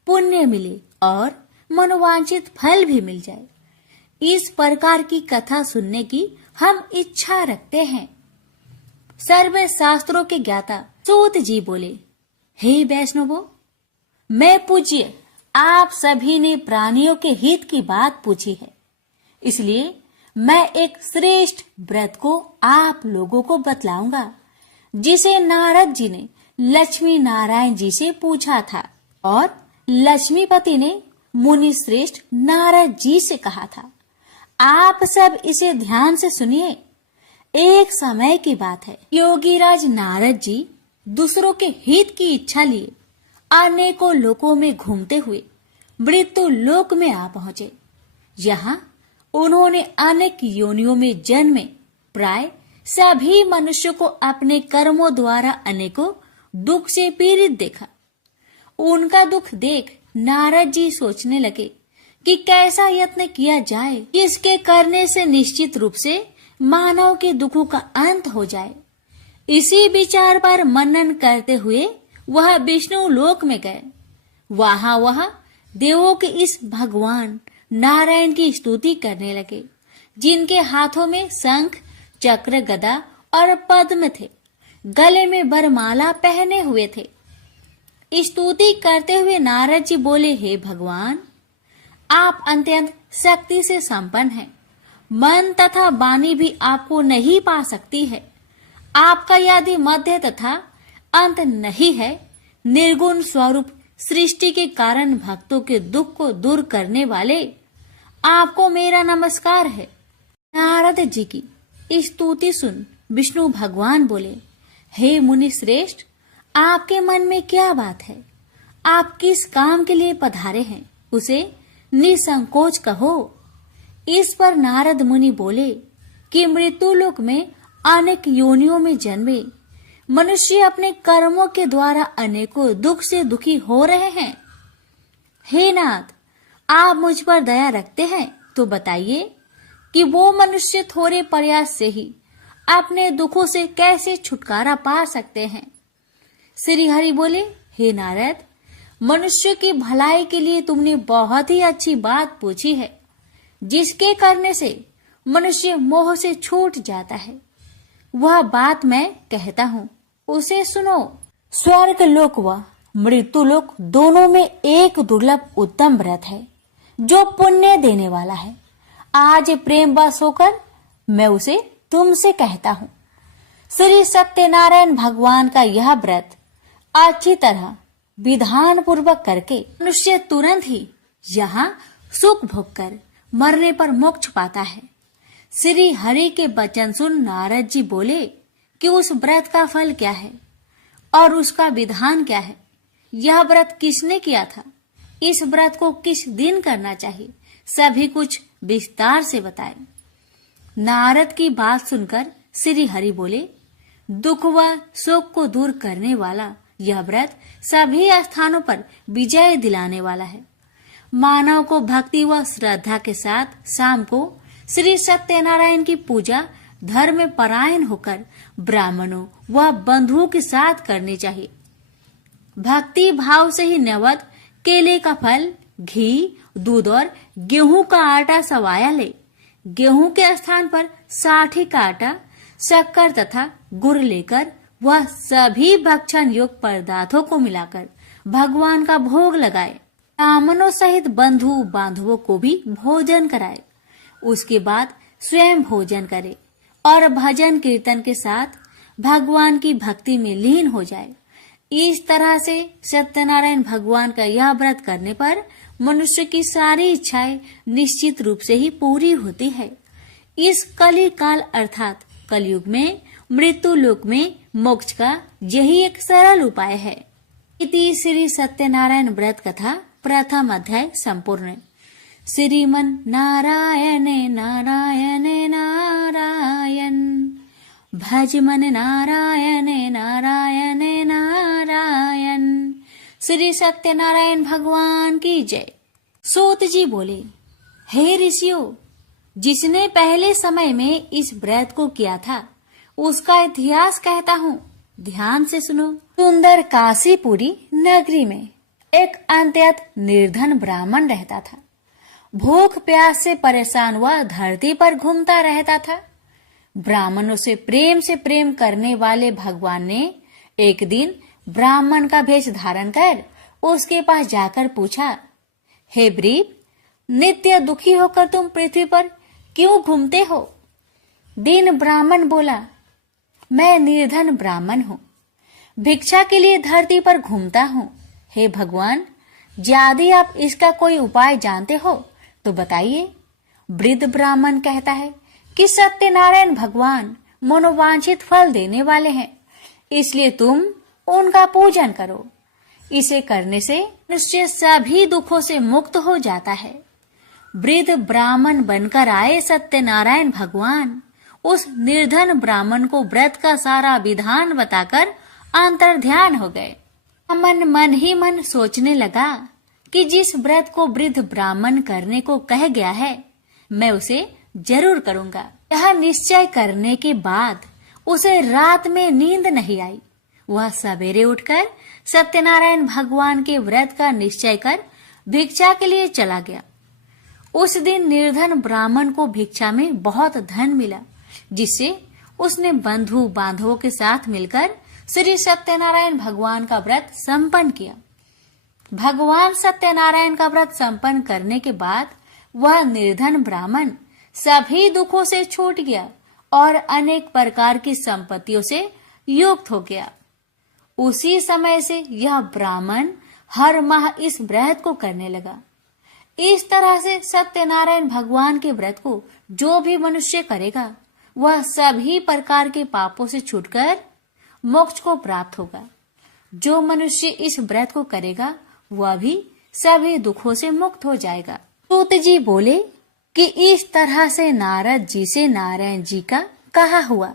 पुण्य मिले और मनोवांछित फल भी मिल जाए। इस प्रकार की कथा सुनने की हम इच्छा रखते हैं। सर्व शास्त्रों के ज्ञाता सूत जी बोले, हे वैष्णवों, मैं पूज्य आप सभी ने प्राणियों के हित की बात पूछी है, इसलिए मैं एक श्रेष्ठ व्रत को आप लोगों को बतलाऊंगा, जिसे नारद जी ने लक्ष्मी नारायण जी से पूछा था और लक्ष्मीपति ने मुनि श्रेष्ठ नारद जी से कहा था। आप सब इसे ध्यान से सुनिए। एक समय की बात है, योगीराज नारद जी दूसरों के हित की इच्छा लिए अनेकों लोकों में घूमते हुए मृत्यु लोक में आ पहुंचे। यहाँ उन्होंने अनेक योनियों में जन्मे प्राय सभी मनुष्यों को अपने कर्मों द्वारा अनेकों दुख से पीड़ित देखा। उनका दुख देख नारद जी सोचने लगे कि कैसा यत्न किया जाए इसके करने से निश्चित रूप से मानव के दुखों का अंत हो जाए। इसी विचार पर मनन करते हुए वह विष्णु लोक में गए। वह देवों के इस भगवान नारायण की स्तुति करने लगे, जिनके हाथों में शंख, चक्र, गदा और पद्म थे, गले में वरमाला पहने हुए थे। स्तुति करते हुए नारद जी बोले, हे भगवान, आप अत्यंत शक्ति से संपन्न हैं, मन तथा वाणी भी आपको नहीं पा सकती है। आपका यदि मध्य तथा अंत नहीं है, निर्गुण स्वरूप सृष्टि के कारण भक्तों के दुख को दूर करने वाले, आपको मेरा नमस्कार है। नारद जी की स्तुति सुन विष्णु भगवान बोले, हे मुनि श्रेष्ठ, आपके मन में क्या बात है? आप किस काम के लिए पधारे हैं, उसे निसंकोच कहो। इस पर नारद मुनि बोले कि मृत्यु लोक में अनेक योनियों में जन्मे मनुष्य अपने कर्मों के द्वारा अनेकों दुख से दुखी हो रहे हैं। हे नाथ, आप मुझ पर दया रखते हैं तो बताइए कि वो मनुष्य थोड़े प्रयास से ही अपने दुखों से कैसे छुटकारा पा सकते हैं। श्री हरि बोले, हे नारद, मनुष्य की भलाई के लिए तुमने बहुत ही अच्छी बात पूछी है, जिसके करने से मनुष्य मोह से छूट जाता है। वह बात मैं कहता हूँ, उसे सुनो। स्वर्ग लोक व मृत्यु लोक दोनों में एक दुर्लभ उत्तम व्रत है जो पुण्य देने वाला है। आज प्रेम वश होकर मैं उसे तुमसे कहता हूँ। श्री सत्यनारायण भगवान का यह व्रत अच्छी तरह विधान पूर्वक करके मनुष्य तुरंत ही यहाँ सुख भोग कर मरने पर मोक्ष पाता है। श्री हरि के वचन सुन नारद जी बोले कि उस व्रत का फल क्या है और उसका विधान क्या है। यह व्रत किसने किया था, इस व्रत को किस दिन करना चाहिए, सभी कुछ विस्तार से बताए। नारद की बात सुनकर श्री हरि बोले, दुख व शोक को दूर करने वाला यह व्रत सभी स्थानों पर विजय दिलाने वाला है। मानव को भक्ति व श्रद्धा के साथ शाम को श्री सत्यनारायण की पूजा धर्म परायण होकर ब्राह्मणों व बंधुओं के साथ करनी चाहिए। भक्ति भाव से ही नैवेद्य केले का फल, घी, दूध और गेहूं का आटा सवाया ले। गेहूं के स्थान पर साठी का आटा, शक्कर तथा गुड़ लेकर वह सभी भक्षण योग्य पदार्थों को मिलाकर भगवान का भोग लगाए। ब्राह्मणों सहित बंधु बांधवों को भी भोजन कराए। उसके बाद स्वयं भोजन करे और भजन कीर्तन के साथ भगवान की भक्ति में लीन हो जाए। इस तरह से सत्यनारायण भगवान का यह व्रत करने पर मनुष्य की सारी इच्छाएं निश्चित रूप से ही पूरी होती है। इस कली काल अर्थात कलयुग में मृत्यु लोक में मोक्ष का यही एक सरल उपाय है। इति श्री सत्यनारायण व्रत कथा प्रथम अध्याय संपूर्ण। श्रीमन नारायण नारायण नारायण, भज मन नारायण नारायण नारायण। श्री सत्यनारायण भगवान की जय। सूत जी बोले, हे ऋषियों, जिसने पहले समय में इस व्रत को किया था उसका इतिहास कहता हूँ, ध्यान से सुनो। सुंदर काशीपुरी नगरी में एक अत्यंत निर्धन ब्राह्मण रहता था। भूख प्यास से परेशान हुआ धरती पर घूमता रहता था। ब्राह्मणों से प्रेम करने वाले भगवान ने एक दिन ब्राह्मण का भेष धारण कर उसके पास जाकर पूछा, हे ब्रीप, नित्य दुखी होकर तुम पृथ्वी पर क्यों घूमते हो? दीन ब्राह्मण बोला, मैं निर्धन ब्राह्मण हूँ, भिक्षा के लिए धरती पर घूमता हूँ। हे भगवान, यदि आप इसका कोई उपाय जानते हो तो बताइए। वृद्ध ब्राह्मण कहता है कि सत्यनारायण भगवान मनोवांछित फल देने वाले हैं, इसलिए तुम उनका पूजन करो। इसे करने से मनुष्य सभी दुखों से मुक्त हो जाता है। वृद्ध ब्राह्मण बनकर आए सत्यनारायण भगवान उस निर्धन ब्राह्मण को व्रत का सारा विधान बताकर अंतर्ध्यान हो गए। मन ही मन सोचने लगा कि जिस व्रत को वृद्ध ब्राह्मण करने को कह गया है मैं उसे जरूर करूंगा। यह निश्चय करने के बाद उसे रात में नींद नहीं आई। वह सवेरे उठकर सत्यनारायण भगवान के व्रत का निश्चय कर भिक्षा के लिए चला गया। उस दिन निर्धन ब्राह्मण को भिक्षा में बहुत धन मिला, जिससे उसने बंधु बांधवों के साथ मिलकर श्री सत्यनारायण भगवान का व्रत संपन्न किया। भगवान सत्यनारायण का व्रत संपन्न करने के बाद वह निर्धन ब्राह्मण सभी दुखों से छूट गया और अनेक प्रकार की संपत्तियों से युक्त हो गया। उसी समय से यह ब्राह्मण हर माह इस व्रत को करने लगा। इस तरह से सत्यनारायण भगवान के व्रत को जो भी मनुष्य करेगा वह सभी प्रकार के पापों से छूटकर मोक्ष को प्राप्त होगा। जो मनुष्य इस व्रत को करेगा वह भी सभी दुखों से मुक्त हो जाएगा। सूत जी बोले कि इस तरह से नारद जी से नारायण जी का कहा हुआ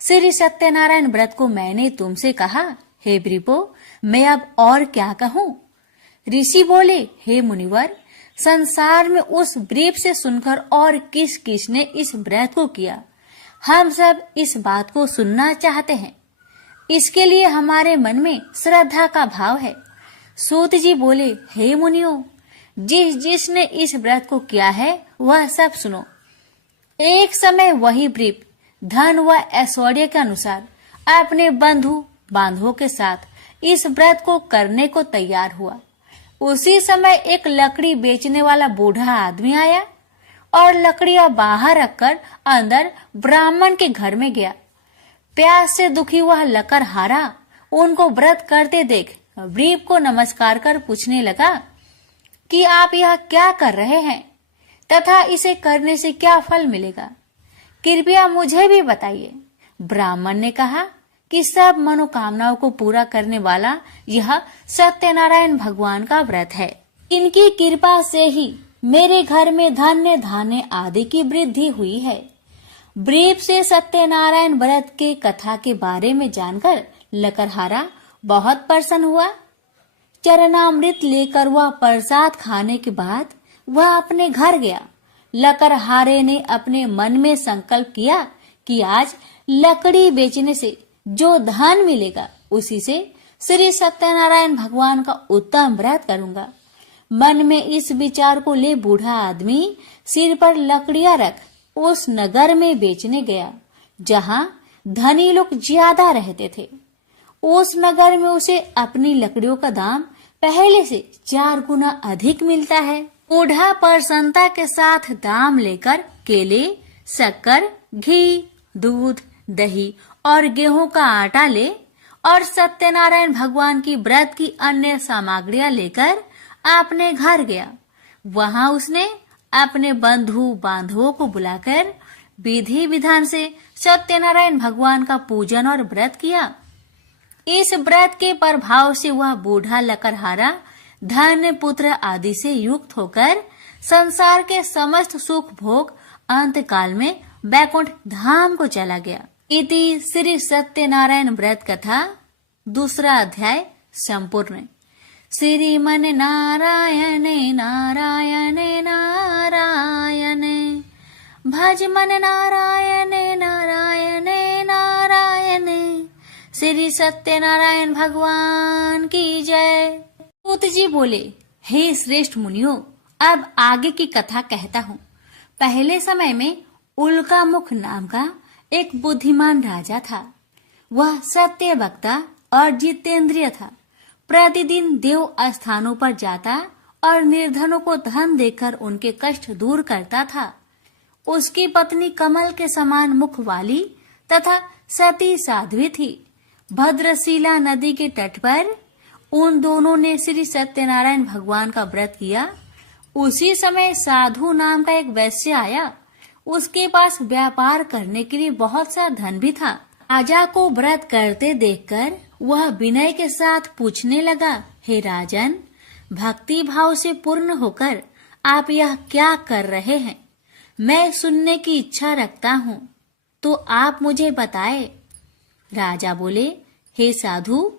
श्री सत्यनारायण व्रत को मैंने तुमसे कहा। हे ब्रीपो, मैं अब और क्या कहूँ? ऋषि बोले, हे मुनिवर, संसार में उस ब्रीफ से सुनकर और किस किस ने इस व्रत को किया, हम सब इस बात को सुनना चाहते हैं। इसके लिए हमारे मन में श्रद्धा का भाव है। सूत जी बोले, हे मुनियों, जिसने इस व्रत को किया है वह सब सुनो। एक समय वही ब्रीफ धन व ऐश्वर्य के अनुसार अपने बंधु बांधवों के साथ इस व्रत को करने को तैयार हुआ। उसी समय एक लकड़ी बेचने वाला बूढ़ा आदमी आया और लकड़ियां बाहर रखकर अंदर ब्राह्मण के घर में गया। प्यास से दुखी वह लकड़हारा उनको व्रत करते देख ब्रीफ को नमस्कार कर पूछने लगा कि आप यह क्या कर रहे हैं तथा इसे करने से क्या फल मिलेगा, कृपया मुझे भी बताइए। ब्राह्मण ने कहा कि सब मनोकामनाओं को पूरा करने वाला यह सत्यनारायण भगवान का व्रत है। इनकी कृपा से ही मेरे घर में धन्य धान्य आदि की वृद्धि हुई है। ब्रीफ से सत्यनारायण व्रत के कथा के बारे में जानकर लकड़हारा बहुत प्रसन्न हुआ। चरणामृत लेकर वह प्रसाद खाने के बाद वह अपने घर गया। लकड़हारे ने अपने मन में संकल्प किया कि आज लकड़ी बेचने से जो धन मिलेगा उसी से श्री सत्यनारायण भगवान का उत्तम व्रत करूंगा। मन में इस विचार को ले बूढ़ा आदमी सिर पर लकड़ियां रख उस नगर में बेचने गया जहां धनी लोग ज्यादा रहते थे। उस नगर में उसे अपनी लकड़ियों का दाम पहले से 4 गुना अधिक मिलता है। बूढ़ा प्रसन्नता के साथ दाम लेकर केले, शक्कर, घी, दूध, दही और गेहूं का आटा ले और सत्यनारायण भगवान की व्रत की अन्य सामग्रियां लेकर अपने घर गया। वहां उसने अपने बंधु बांधवों को बुलाकर विधि विधान से सत्यनारायण भगवान का पूजन और व्रत किया। इस व्रत के प्रभाव से वह बूढ़ा लकड़हारा धन पुत्र आदि से युक्त होकर संसार के समस्त सुख भोग अंत काल में बैकुंठ धाम को चला गया। इति श्री सत्यनारायण व्रत कथा 2 अध्याय संपूर्ण। श्रीमन नारायणे नारायणे नारायणे भज मन नारायणे नारायणे नारायणे। श्री सत्यनारायण भगवान की जय। सूत जी बोले, हे श्रेष्ठ मुनियों, अब आगे की कथा कहता हूँ। पहले समय में उल्का मुख नाम का एक बुद्धिमान राजा था। वह सत्य वक्ता और जितेंद्रिय था। प्रतिदिन देव स्थानों पर जाता और निर्धनों को धन देकर उनके कष्ट दूर करता था। उसकी पत्नी कमल के समान मुख वाली तथा सती साध्वी थी। भद्रशिला नदी के तट पर उन दोनों ने श्री सत्यनारायण भगवान का व्रत किया। उसी समय साधु नाम का एक वैश्य आया। उसके पास व्यापार करने के लिए बहुत सा धन भी था। राजा को व्रत करते देखकर वह विनय के साथ पूछने लगा, हे राजन, भक्ति भाव से पूर्ण होकर आप यह क्या कर रहे हैं? मैं सुनने की इच्छा रखता हूँ, तो आप मुझे बताए। राजा बोले, हे साधु,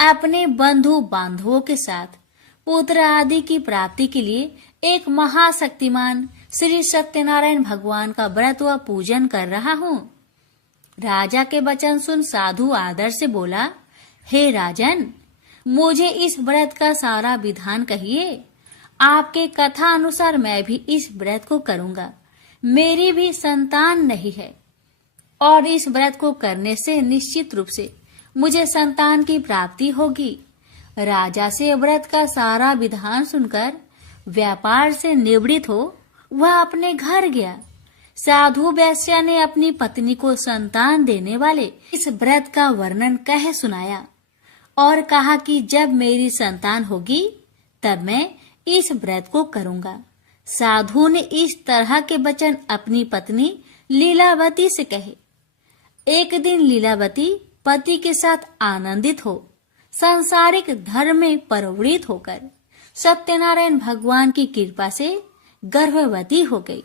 अपने बंधु बांधवों के साथ पुत्र आदि की प्राप्ति के लिए एक महाशक्तिमान श्री सत्यनारायण भगवान का व्रत व पूजन कर रहा हूँ। राजा के वचन सुन साधु आदर से बोला, हे राजन, मुझे इस व्रत का सारा विधान कहिए। आपके कथा अनुसार मैं भी इस व्रत को करूँगा। मेरी भी संतान नहीं है और इस व्रत को करने से निश्चित रूप से मुझे संतान की प्राप्ति होगी। राजा से व्रत का सारा विधान सुनकर व्यापार से निवृत्त हो वह अपने घर गया। साधु वैश्य ने अपनी पत्नी को संतान देने वाले इस व्रत का वर्णन कह सुनाया और कहा कि जब मेरी संतान होगी तब मैं इस व्रत को करूंगा। साधु ने इस तरह के वचन अपनी पत्नी लीलावती से कहे। एक दिन लीलावती पति के साथ आनंदित हो सांसारिक धर्म में प्रवृत्त होकर सत्यनारायण भगवान की कृपा से गर्भवती हो गई।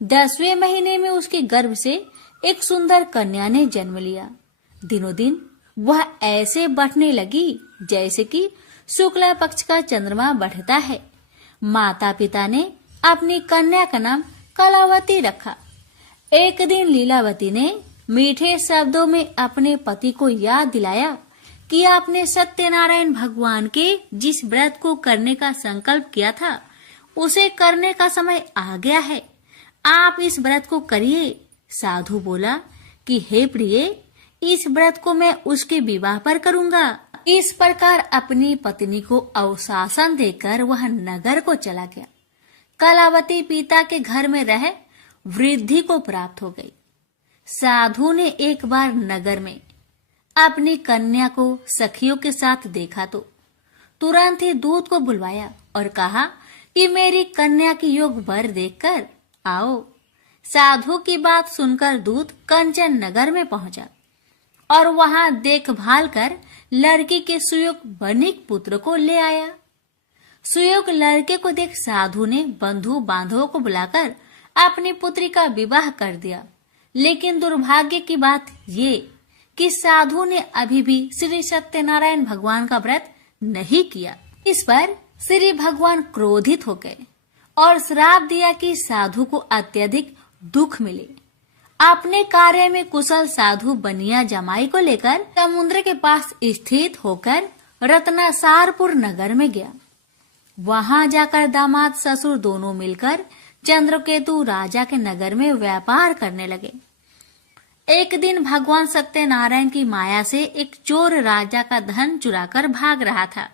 10वें महीने में उसके गर्भ से एक सुंदर कन्या ने जन्म लिया। दिनों दिन वह ऐसे बढ़ने लगी जैसे कि शुक्ला पक्ष का चंद्रमा बढ़ता है। माता पिता ने अपनी कन्या का नाम कलावती रखा। एक दिन लीलावती ने मीठे शब्दों में अपने पति को याद दिलाया कि आपने सत्यनारायण भगवान के जिस व्रत को करने का संकल्प किया था उसे करने का समय आ गया है। आप इस व्रत को करिए। साधु बोला कि हे प्रिय, इस व्रत को मैं उसके विवाह पर करूंगा। इस प्रकार अपनी पत्नी को अवशासन देकर वह नगर को चला गया। कलावती पिता के घर में रह वृद्धि को प्राप्त हो गई। साधु ने एक बार नगर में अपनी कन्या को सखियों के साथ देखा तो तुरंत ही दूत को बुलवाया और कहा कि मेरी कन्या की योग वर देखकर आओ। साधु की बात सुनकर दूत कंचन नगर में पहुंचा और वहां देखभाल कर लड़की के सुयोग वणिक पुत्र को ले आया। सुयोग लड़के को देख साधु ने बंधु बांधवों को बुलाकर अपनी पुत्री का विवाह कर दिया। लेकिन दुर्भाग्य की बात ये कि साधु ने अभी भी श्री सत्यनारायण भगवान का व्रत नहीं किया। इस पर श्री भगवान क्रोधित हो गए और श्राप दिया कि साधु को अत्यधिक दुख मिले। अपने कार्य में कुशल साधु बनिया जमाई को लेकर समुद्र के पास स्थित होकर रत्नासारपुर नगर में गया। वहां जाकर दामाद ससुर दोनों मिलकर चंद्रकेतु राजा के नगर में व्यापार करने लगे। एक दिन भगवान सत्यनारायण की माया से एक चोर राजा का धन चुराकर भाग रहा था।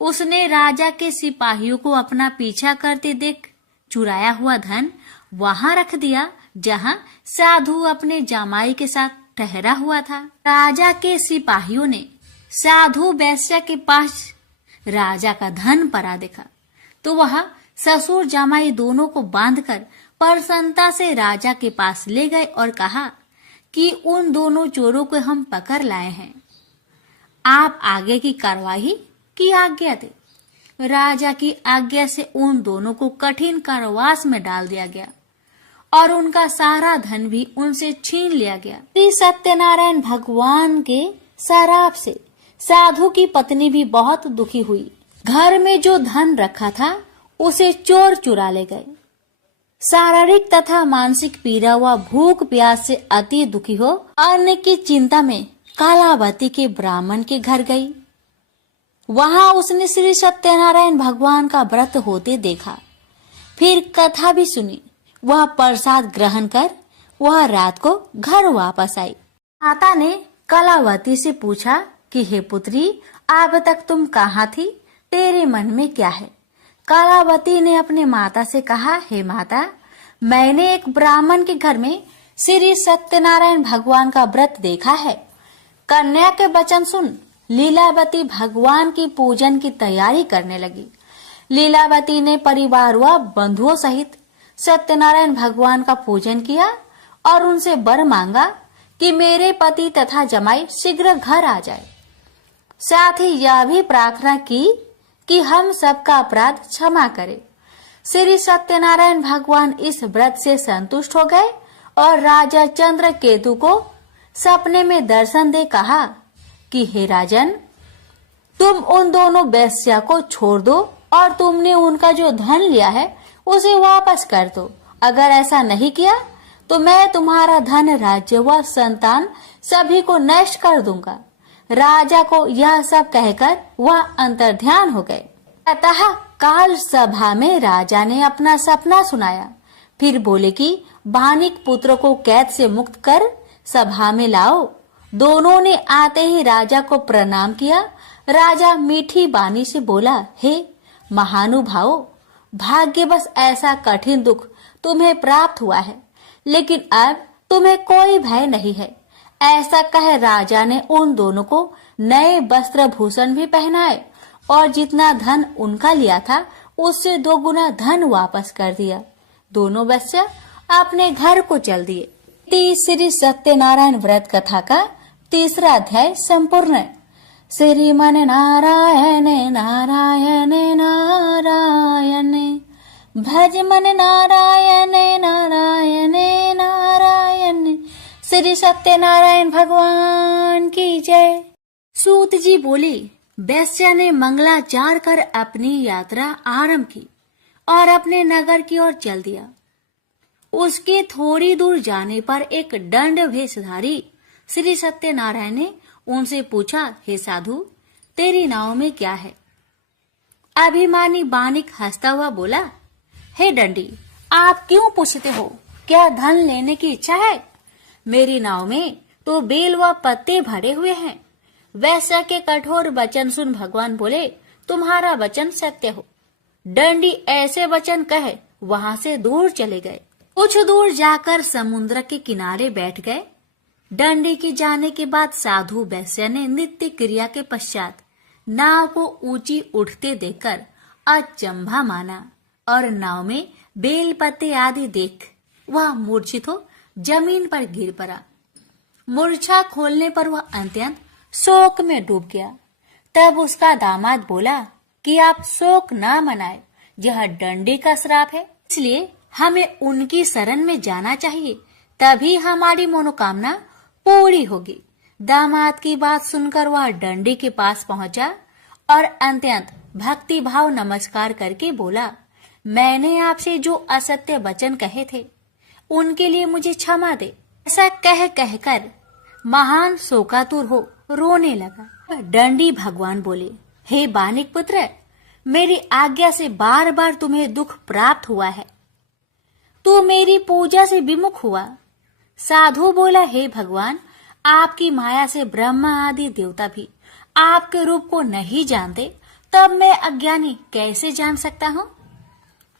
उसने राजा के सिपाहियों को अपना पीछा करते देख चुराया हुआ धन वहां रख दिया जहां साधु अपने जामाई के साथ ठहरा हुआ था। राजा के सिपाहियों ने साधु वैश्या के पास राजा का धन पड़ा देखा तो वह ससुर जामाई दोनों को बांधकर प्रसन्नता से राजा के पास ले गए और कहा कि उन दोनों चोरों को हम पकड़ लाए हैं, आप आगे की कार्रवाई की आज्ञा दे। राजा की आज्ञा से उन दोनों को कठिन कारावास में डाल दिया गया और उनका सारा धन भी उनसे छीन लिया गया। श्री सत्यनारायण भगवान के शराप से साधु की पत्नी भी बहुत दुखी हुई। घर में जो धन रखा था उसे चोर चुरा ले गए। शारीरिक तथा मानसिक पीड़ा व भूख प्यास से अति दुखी हो अन्न की चिंता में कालावती के ब्राह्मण के घर गई। वहां उसने श्री सत्यनारायण भगवान का व्रत होते देखा। फिर कथा भी सुनी। वह प्रसाद ग्रहण कर वह रात को घर वापस आई। माता ने कलावती से पूछा कि हे पुत्री, अब तक तुम कहाँ थी? तेरे मन में क्या है? कलावती ने अपने माता से कहा, हे माता, मैंने एक ब्राह्मण के घर में श्री सत्यनारायण भगवान का व्रत देखा है। कन्या के वचन सुन लीलावती भगवान की पूजन की तैयारी करने लगी। लीलावती ने परिवार व बंधुओं सहित सत्यनारायण भगवान का पूजन किया और उनसे वर मांगा कि मेरे पति तथा जमाई शीघ्र घर आ जाए। साथ ही यह भी प्रार्थना की कि हम सबका अपराध क्षमा करे। श्री सत्यनारायण भगवान इस व्रत से संतुष्ट हो गए और राजा चंद्रकेतु को सपने में दर्शन दे कहा कि हे राजन, तुम उन दोनों वेश्या को छोड़ दो और तुमने उनका जो धन लिया है उसे वापस कर दो। अगर ऐसा नहीं किया तो मैं तुम्हारा धन, राज्य व संतान सभी को नष्ट कर दूंगा। राजा को यह सब कहकर वह अंतर्ध्यान हो गए। अतः काल सभा में राजा ने अपना सपना सुनाया। फिर बोले कि बानिक पुत्र को कैद से मुक्त कर सभा में लाओ। दोनों ने आते ही राजा को प्रणाम किया। राजा मीठी बानी से बोला, हे महानुभावों, भाग्यवश ऐसा कठिन दुख तुम्हें प्राप्त हुआ है, लेकिन अब तुम्हें कोई भय नहीं है। ऐसा कह राजा ने उन दोनों को नए वस्त्र भूषण भी पहनाए और जितना धन उनका लिया था उससे 2 गुना धन वापस कर दिया। दोनों वेश्या अपने घर को चल दिए। श्री सत्यनारायण व्रत कथा का 3रा अध्याय संपूर्ण। श्रीमन नारायण नारायण नारायण, भज मन नारायण नारायण नारायण। श्री सत्यनारायण भगवान की जय। सूत जी बोले, वैश्य ने मंगलाचार कर अपनी यात्रा आरंभ की और अपने नगर की ओर चल दिया। उसके थोड़ी दूर जाने पर एक दंड भेषधारी श्री सत्यनारायण ने उनसे पूछा, हे साधु, तेरी नाव में क्या है? अभिमानी बानिक हंसता हुआ बोला, हे दंडी, आप क्यों पूछते हो? क्या धन लेने की इच्छा है? मेरी नाव में तो बेल व पत्ते भरे हुए हैं। वैश्य के कठोर वचन सुन भगवान बोले, तुम्हारा वचन सत्य हो। दंडी ऐसे वचन कहे वहां से दूर चले गए। कुछ दूर जाकर समुद्र के किनारे बैठ गए। दंडी के जाने के बाद साधु वैश्य ने नित्य क्रिया के पश्चात नाव को ऊंची उठते देखकर अचंभा माना और नाव में बेल पत्ते आदि देख वह मूर्छित हो जमीन पर गिर पड़ा। मूर्छा खोलने पर वह अत्यंत शोक में डूब गया। तब उसका दामाद बोला कि आप शोक न मनाए, यह दंडी का श्राप है, इसलिए हमें उनकी शरण में जाना चाहिए, तभी हमारी मनोकामना पूरी होगी। दामाद की बात सुनकर वह दंडी के पास पहुंचा और अत्यंत भक्ति भाव नमस्कार करके बोला, मैंने आपसे जो असत्य वचन कहे थे उनके लिए मुझे क्षमा दे। ऐसा कहकर महान शोकातुर हो रोने लगा। दंडी भगवान बोले, हे बानिक पुत्र, मेरी आज्ञा से बार बार तुम्हें दुख प्राप्त हुआ है, तू मेरी पूजा से विमुख हुआ। साधु बोला, हे भगवान, आपकी माया से ब्रह्मा आदि देवता भी आपके रूप को नहीं जानते, तब मैं अज्ञानी कैसे जान सकता हूँ?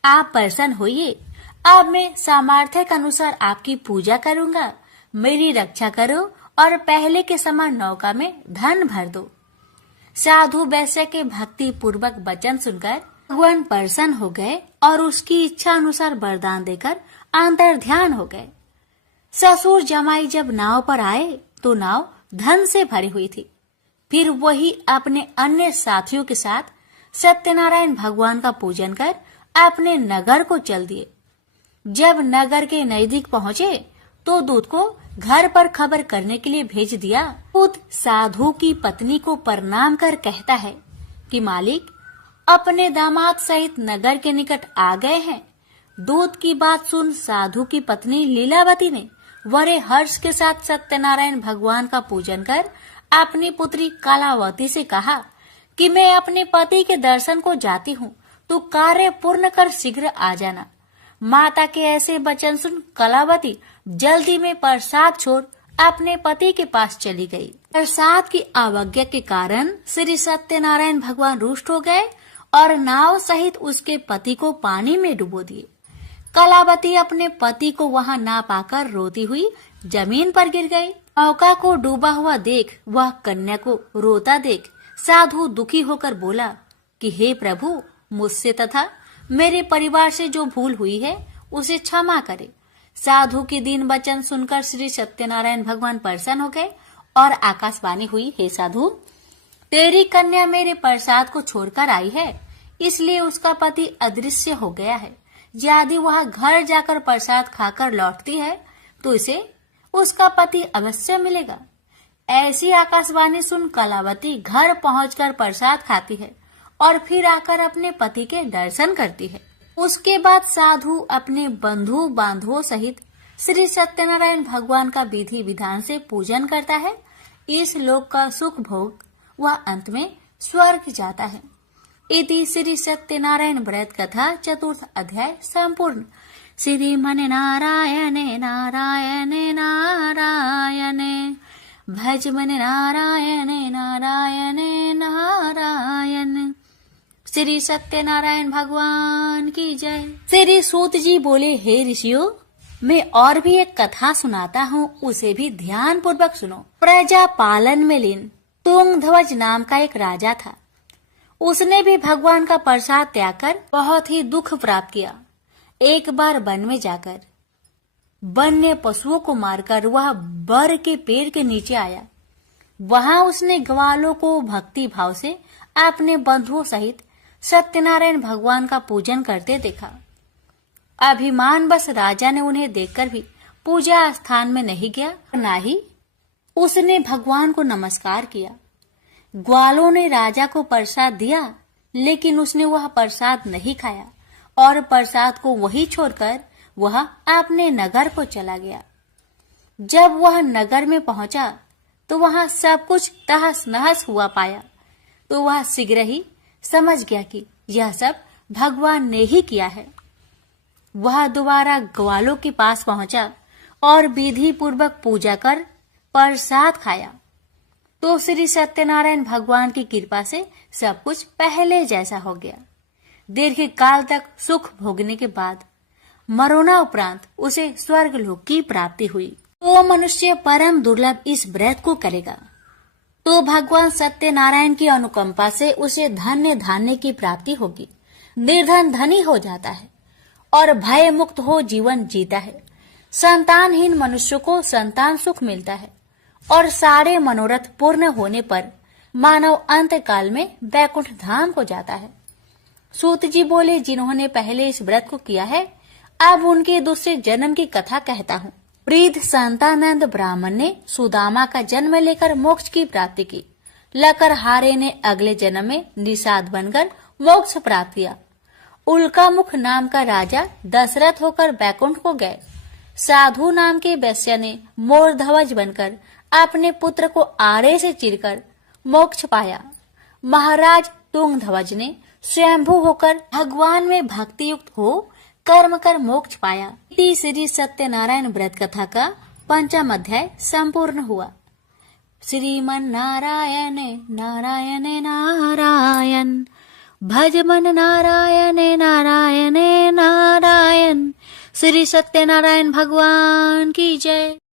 आप प्रसन्न होइए, अब मैं सामर्थ्य के अनुसार आपकी पूजा करूंगा। मेरी रक्षा करो और पहले के समान नौका में धन भर दो। साधु वैश्य के भक्ति पूर्वक वचन सुनकर भगवान प्रसन्न हो गए और उसकी इच्छा अनुसार वरदान देकर अंतर ध्यान हो गए। ससुर जमाई जब नाव पर आए तो नाव धन से भरी हुई थी। फिर वही अपने अन्य साथियों के साथ सत्यनारायण भगवान का पूजन कर अपने नगर को चल दिए। जब नगर के नजदीक पहुंचे तो दूत को घर पर खबर करने के लिए भेज दिया। दूत साधु की पत्नी को प्रणाम कर कहता है कि मालिक अपने दामाद सहित नगर के निकट आ गए हैं। दूत की बात सुन साधु की पत्नी लीलावती ने बड़े हर्ष के साथ सत्यनारायण भगवान का पूजन कर अपनी पुत्री कलावती से कहा कि मैं अपने पति के दर्शन को जाती हूँ, तो कार्य पूर्ण कर शीघ्र आ जाना। माता के ऐसे वचन सुन कलावती जल्दी में प्रसाद छोड़ अपने पति के पास चली गई। प्रसाद की अवज्ञा के कारण श्री सत्यनारायण भगवान रुष्ट हो गए और नाव सहित उसके पति को पानी में डुबो दिए। कलावती अपने पति को वहां ना पाकर रोती हुई जमीन पर गिर गई। नौका को डूबा हुआ देख वह कन्या को रोता देख साधु दुखी होकर बोला कि हे प्रभु, मुझसे तथा मेरे परिवार से जो भूल हुई है उसे क्षमा करे। साधु के दीन वचन सुनकर श्री सत्यनारायण भगवान प्रसन्न हो गए और आकाशवाणी हुई, हे साधु, तेरी कन्या मेरे प्रसाद को छोड़कर आई है, इसलिए उसका पति अदृश्य हो गया है। यदि वह घर जाकर प्रसाद खाकर लौटती है तो इसे उसका पति अवश्य मिलेगा। ऐसी आकाशवाणी सुन कलावती घर पहुंचकर प्रसाद खाती है और फिर आकर अपने पति के दर्शन करती है। उसके बाद साधु अपने बंधु बांधवों सहित श्री सत्यनारायण भगवान का विधि विधान से पूजन करता है। इस लोक का सुख भोग वह अंत में स्वर्ग जाता है। इति श्री सत्यनारायण व्रत कथा चतुर्थ अध्याय संपूर्ण। श्रीमन नारायणे नारायणे नारायणे भज मन नारायणे नारायणे नारायण। श्री सत्यनारायण भगवान की जय। श्री सूत जी बोले, हे ऋषियों, मैं और भी एक कथा सुनाता हूँ, उसे भी ध्यान पूर्वक सुनो। प्रजा पालन में लीन तुंगध्वज नाम का एक राजा था। उसने भी भगवान का प्रसाद त्याग कर बहुत ही दुख प्राप्त किया। एक बार वन में जाकर वन्य पशुओं को मारकर वह बर के पेड़ के नीचे आया। वहां उसने ग्वालों को भक्ति भाव से अपने बंधुओं सहित सत्यनारायण भगवान का पूजन करते देखा। अभिमान बस राजा ने उन्हें देखकर भी पूजा स्थान में नहीं गया, न ही उसने भगवान को नमस्कार किया। ग्वालों ने राजा को प्रसाद दिया, लेकिन उसने वह प्रसाद नहीं खाया और प्रसाद को वहीं छोड़कर वह अपने नगर को चला गया। जब वह नगर में पहुंचा तो वहां सब कुछ तहस नहस हुआ पाया, तो वह शीघ्र ही समझ गया कि यह सब भगवान ने ही किया है। वह दोबारा ग्वालों के पास पहुंचा और विधि पूर्वक पूजा कर प्रसाद खाया, तो श्री सत्यनारायण भगवान की कृपा से सब कुछ पहले जैसा हो गया। दीर्घ काल तक सुख भोगने के बाद मरोना उपरांत उसे स्वर्ग लोक की प्राप्ति हुई। तो मनुष्य परम दुर्लभ इस व्रत को करेगा तो भगवान सत्यनारायण की अनुकंपा से उसे धन्य धान्य की प्राप्ति होगी। निर्धन धनी हो जाता है और भय मुक्त हो जीवन जीता है। संतानहीन मनुष्य को संतान सुख मिलता है और सारे मनोरथ पूर्ण होने पर मानव अंत काल में वैकुंठ धाम को जाता है। सूत जी बोले, जिन्होंने पहले इस व्रत को किया है, अब उनके दूसरे जन्म की कथा कहता हूँ। वृद्ध संतानंद ब्राह्मण ने सुदामा का जन्म लेकर मोक्ष की प्राप्ति की। लकरहारे ने अगले जन्म में निषाद बनकर मोक्ष प्राप्त किया। उल्का मुख नाम का राजा दशरथ होकर बैकुंठ को गए। साधु नाम के वैश्य ने मोर ध्वज बनकर अपने पुत्र को आरे से चीरकर मोक्ष पाया। महाराज तुंग ध्वज ने स्वयंभू होकर भगवान में भक्ति युक्त हो कर्म कर मोक्ष पाया। श्री सत्यनारायण व्रत कथा का 5वां अध्याय संपूर्ण हुआ। श्रीमन नारायण नारायण नारायण, भज मन नारायण नारायण नारायण। श्री सत्यनारायण भगवान की जय।